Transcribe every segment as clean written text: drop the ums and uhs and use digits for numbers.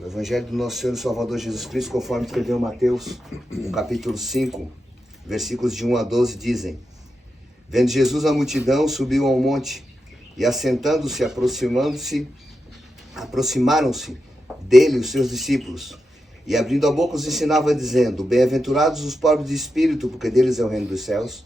O Evangelho do nosso Senhor e Salvador Jesus Cristo, conforme escreveu Mateus, no capítulo 5, versículos de 1 a 12, dizem: Vendo Jesus a multidão, subiu ao monte, e assentando-se, aproximaram-se dele os seus discípulos, e abrindo a boca os ensinava, dizendo: Bem-aventurados os pobres de espírito, porque deles é o reino dos céus.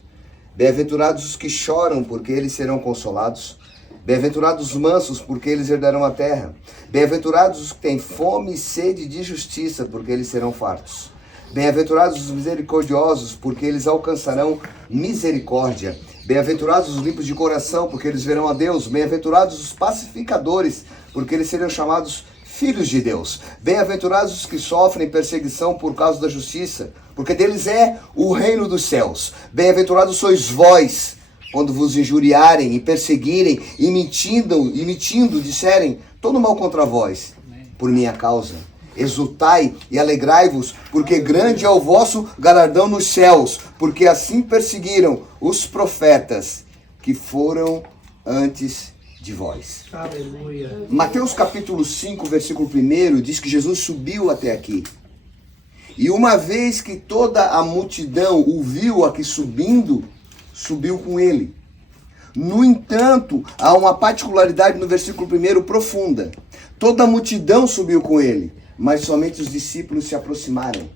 Bem-aventurados os que choram, porque eles serão consolados. Bem-aventurados os mansos, porque eles herdarão a terra. Bem-aventurados os que têm fome e sede de justiça, porque eles serão fartos. Bem-aventurados os misericordiosos, porque eles alcançarão misericórdia. Bem-aventurados os limpos de coração, porque eles verão a Deus. Bem-aventurados os pacificadores, porque eles serão chamados filhos de Deus. Bem-aventurados os que sofrem perseguição por causa da justiça, porque deles é o reino dos céus. Bem-aventurados sois vós, quando vos injuriarem e perseguirem e mentindo disserem todo mal contra vós, por minha causa. Exultai e alegrai-vos, porque grande é o vosso galardão nos céus, porque assim perseguiram os profetas que foram antes de vós. Aleluia. Mateus capítulo 5, versículo 1, diz que Jesus subiu até aqui. E uma vez que toda a multidão o viu aqui subindo, subiu com ele. No entanto, há uma particularidade no versículo 1 profunda. Toda a multidão subiu com ele, mas somente os discípulos se aproximaram.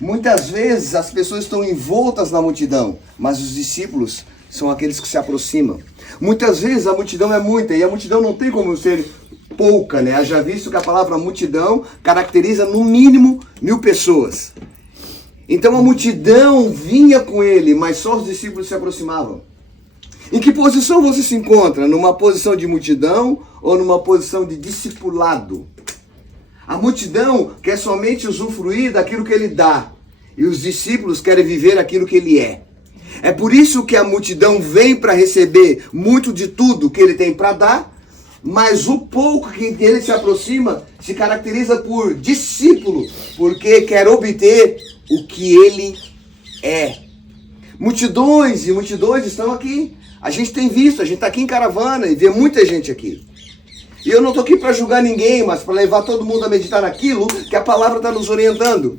Muitas vezes as pessoas estão envoltas na multidão, mas os discípulos são aqueles que se aproximam. Muitas vezes a multidão é muita, e a multidão não tem como ser pouca, né? Já visto que a palavra multidão caracteriza no mínimo 1000 pessoas. Então a multidão vinha com ele, mas só os discípulos se aproximavam. Em que posição você se encontra? Numa posição de multidão ou numa posição de discipulado? A multidão quer somente usufruir daquilo que ele dá, e os discípulos querem viver aquilo que ele é. É por isso que a multidão vem para receber muito de tudo que ele tem para dar, mas o pouco que dele se aproxima se caracteriza por discípulo, porque quer obter o que ele é. Multidões e multidões estão aqui. A gente tem visto, a gente está aqui em caravana e vê muita gente aqui. E eu não estou aqui para julgar ninguém, mas para levar todo mundo a meditar naquilo que a palavra está nos orientando.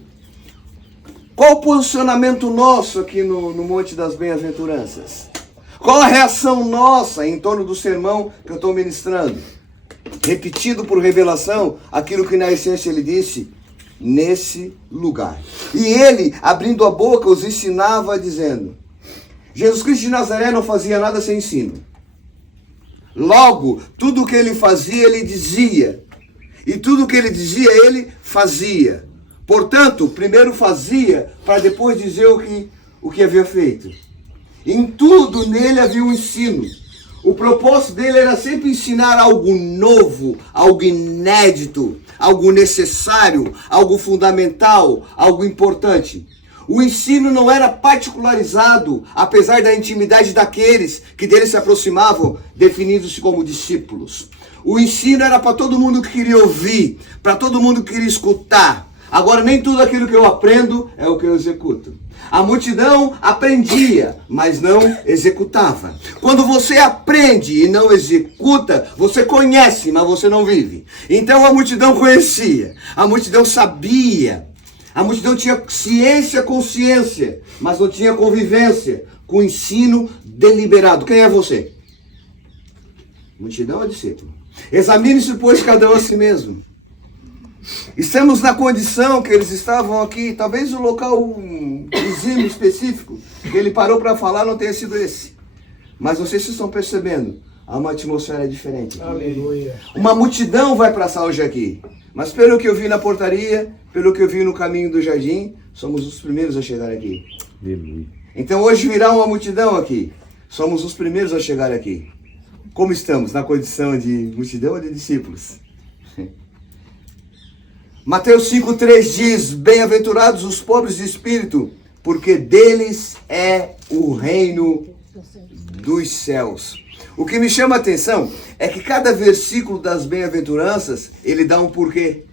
Qual o posicionamento nosso aqui no Monte das Bem-aventuranças? Qual a reação nossa em torno do sermão que eu estou ministrando? Repetindo por revelação aquilo que na essência ele disse: nesse lugar. E ele, abrindo a boca, os ensinava dizendo: Jesus Cristo de Nazaré não fazia nada sem ensino. Logo, tudo o que ele fazia, ele dizia. E tudo o que ele dizia, ele fazia. Portanto, primeiro fazia, para depois dizer o que havia feito. Em tudo nele havia um ensino. O propósito dele era sempre ensinar algo novo, algo inédito, algo necessário, algo fundamental, algo importante. O ensino não era particularizado, apesar da intimidade daqueles que dele se aproximavam, definindo-se como discípulos. O ensino era para todo mundo que queria ouvir, para todo mundo que queria escutar. Agora, nem tudo aquilo que eu aprendo é o que eu executo. A multidão aprendia, mas não executava. Quando você aprende e não executa, você conhece, mas você não vive. Então a multidão conhecia, a multidão sabia, a multidão tinha ciência, consciência, mas não tinha convivência com o ensino deliberado. Quem é você? Multidão ou discípulo? Examine-se, pois, cada um a si mesmo. Estamos na condição que eles estavam aqui, talvez o local vizinho específico que ele parou para falar não tenha sido esse. Mas vocês estão percebendo, há uma atmosfera diferente. Aleluia. Uma multidão vai passar hoje aqui. Mas pelo que eu vi na portaria, pelo que eu vi no caminho do jardim, somos os primeiros a chegar aqui. Aleluia. Então hoje virá uma multidão aqui. Somos os primeiros a chegar aqui. Como estamos? Na condição de multidão ou de discípulos? Mateus 5,3 diz: Bem-aventurados os pobres de espírito, porque deles é o reino dos céus. O que me chama a atenção é que cada versículo das bem-aventuranças, ele dá um porquê.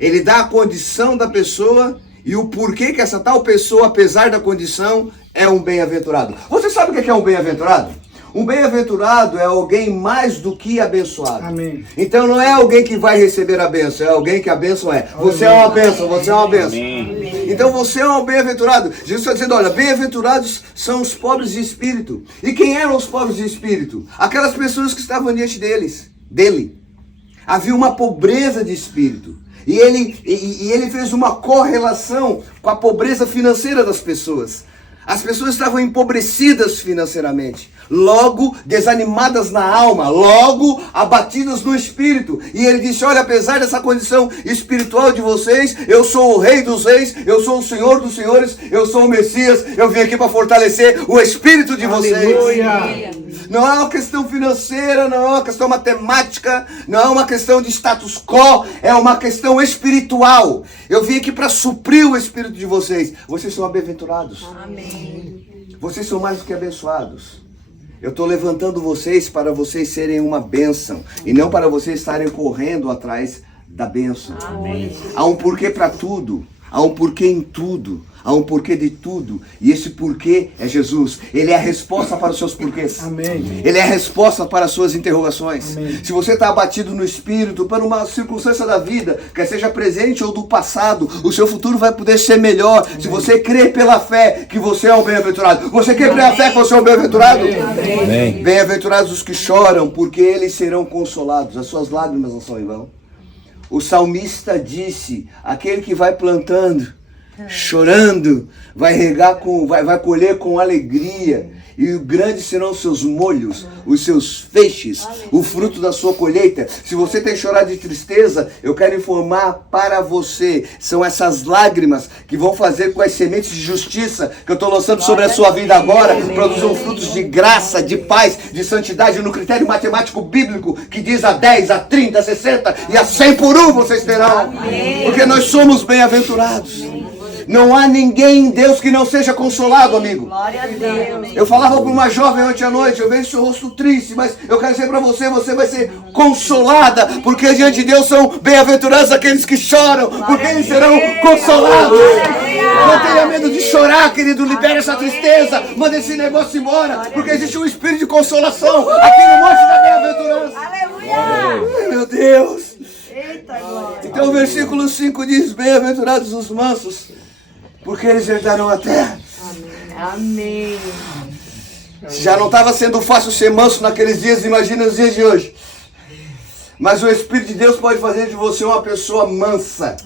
Ele dá a condição da pessoa e o porquê que essa tal pessoa, apesar da condição, é um bem-aventurado. Você sabe o que é um bem-aventurado? Um bem-aventurado é alguém mais do que abençoado. Amém. Então não é alguém que vai receber a bênção, é alguém que a bênção é. Você é uma bênção, você é uma bênção. Amém. Então você é um bem-aventurado. Jesus está dizendo, olha, bem-aventurados são os pobres de espírito. E quem eram os pobres de espírito? Aquelas pessoas que estavam diante dele. Havia uma pobreza de espírito. E ele fez uma correlação com a pobreza financeira das pessoas. As pessoas estavam empobrecidas financeiramente, logo desanimadas na alma, logo abatidas no espírito. E ele disse, olha, apesar dessa condição espiritual de vocês, eu sou o Rei dos Reis, eu sou o Senhor dos Senhores, eu sou o Messias, eu vim aqui para fortalecer o espírito de vocês. Aleluia. Não é uma questão financeira, não é uma questão matemática, não é uma questão de status quo, é uma questão espiritual. Eu vim aqui para suprir o espírito de vocês. Vocês são bem-aventurados. Amém. Vocês são mais do que abençoados. Eu estou levantando vocês para vocês serem uma bênção e não para vocês estarem correndo atrás da bênção. Amém. Há um porquê para tudo, há um porquê em tudo, há um porquê de tudo. E esse porquê é Jesus. Ele é a resposta para os seus porquês. Amém. Ele é a resposta para as suas interrogações. Amém. Se você está abatido no espírito por uma circunstância da vida, quer seja presente ou do passado, o seu futuro vai poder ser melhor. Amém. Se você crê pela fé que você é um bem-aventurado. Você crê pela fé que você é um bem-aventurado? Amém. Bem-aventurados os que choram, porque eles serão consolados. As suas lágrimas não são em vão. O salmista disse, aquele que vai plantando, chorando, vai regar vai colher com alegria, e grandes serão os seus molhos, os seus feixes, o fruto da sua colheita. Se você tem chorado de tristeza, eu quero informar para você, são essas lágrimas que vão fazer com as sementes de justiça que eu estou lançando sobre a sua vida agora, produzam frutos de graça, de paz, de santidade, no critério matemático bíblico que diz a 10, a 30, a 60 e a 100 por um vocês terão, porque nós somos bem-aventurados. Não há ninguém em Deus que não seja consolado, amigo. Glória a Deus. Eu falava para uma jovem ontem à noite, eu vejo seu rosto triste, mas eu quero dizer para você, você vai ser consolada, porque diante de Deus são bem-aventurados aqueles que choram, porque eles serão consolados. Não tenha medo de chorar, querido, libere essa tristeza, manda esse negócio embora, porque existe um espírito de consolação aqui no monte da bem-aventurança. Aleluia. Ai, meu Deus. Eita, glória. Então o versículo 5 diz, bem-aventurados os mansos, porque eles herdarão a terra. Amém. Se já não estava sendo fácil ser manso naqueles dias, imagina os dias de hoje. Mas o Espírito de Deus pode fazer de você uma pessoa mansa.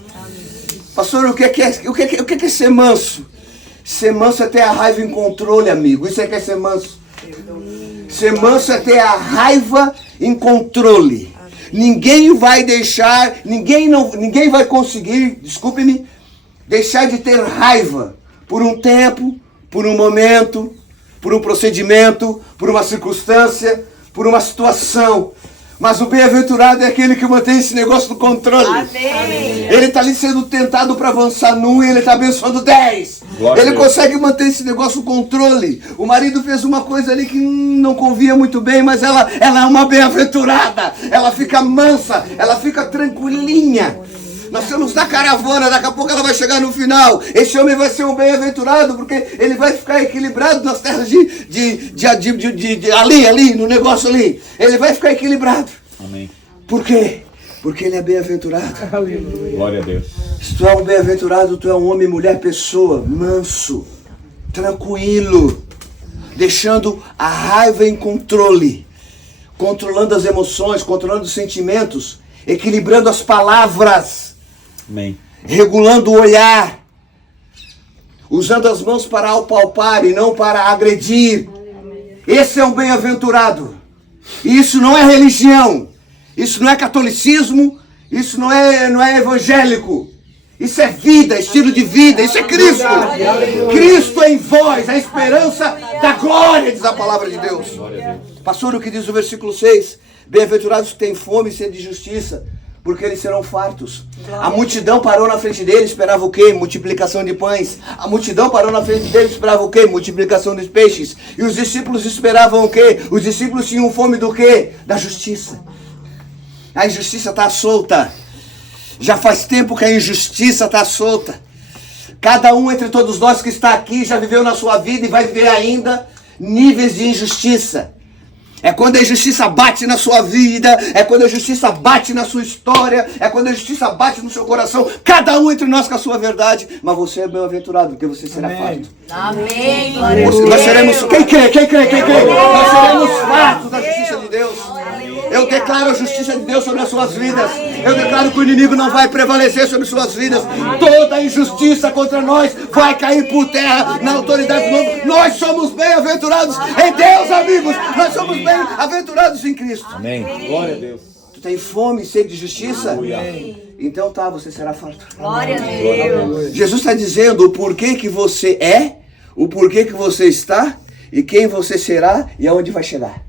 Pastor, o que é ser manso? Ser manso é ter a raiva em controle, amigo. Isso é que é ser manso. Ser manso é ter a raiva em controle. Ninguém vai deixar, ninguém vai conseguir, desculpe-me, deixar de ter raiva por um tempo, por um momento, por um procedimento, por uma circunstância, por uma situação. Mas o bem-aventurado é aquele que mantém esse negócio no controle. Amém. Ele está ali sendo tentado para avançar num e ele está abençoando 10. Glória Ele a Deus. consegue manter esse negócio no controle. O marido fez uma coisa ali que não convinha muito bem, mas ela é uma bem-aventurada. Ela fica mansa, ela fica tranquilinha. Nós estamos na caravana, daqui a pouco ela vai chegar no final. Esse homem vai ser um bem-aventurado, porque ele vai ficar equilibrado nas terras ali, no negócio ali. Ele vai ficar equilibrado. Amém. Por quê? Porque ele é bem-aventurado. Aleluia. Glória a Deus. Se tu é um bem-aventurado, tu é um homem, mulher, pessoa, manso, tranquilo, deixando a raiva em controle, controlando as emoções, controlando os sentimentos, equilibrando as palavras, Amém. regulando o olhar, usando as mãos para apalpar e não para agredir. Esse é um bem-aventurado. E isso não é religião, isso não é catolicismo, isso não é evangélico. Isso é vida, estilo de vida, isso é Cristo. Cristo em vós, a esperança da glória, diz a palavra de Deus. Pastor, o que diz o versículo 6? Bem-aventurados que têm fome e sede de justiça, porque eles serão fartos. A multidão parou na frente dele, esperava o quê? Multiplicação de pães. A multidão parou na frente dele, esperava o quê? Multiplicação de peixes. E os discípulos esperavam o quê? Os discípulos tinham fome do quê? Da justiça. A injustiça está solta. Já faz tempo que a injustiça está solta. Cada um entre todos nós que está aqui já viveu na sua vida e vai viver ainda níveis de injustiça. É quando a injustiça bate na sua vida, é quando a justiça bate na sua história, é quando a justiça bate no seu coração, cada um entre nós com a sua verdade, mas você é bem-aventurado, porque você será farto. Amém. Glória a Nós seremos, Deus. quem crê? Nós seremos fartos da justiça de Deus. Eu declaro a justiça de Deus sobre as suas vidas. Eu declaro que o inimigo não vai prevalecer sobre suas vidas. Toda injustiça contra nós vai cair por terra na autoridade do nome. Nós somos bem-aventurados em Deus, amigos. Nós somos bem-aventurados em Cristo. Amém. Glória a Deus. Tu tem fome e sede de justiça? Aleluia. Então tá, você será farto. Glória a Deus. Jesus está dizendo o porquê que você é, o porquê que você está, e quem você será e aonde vai chegar.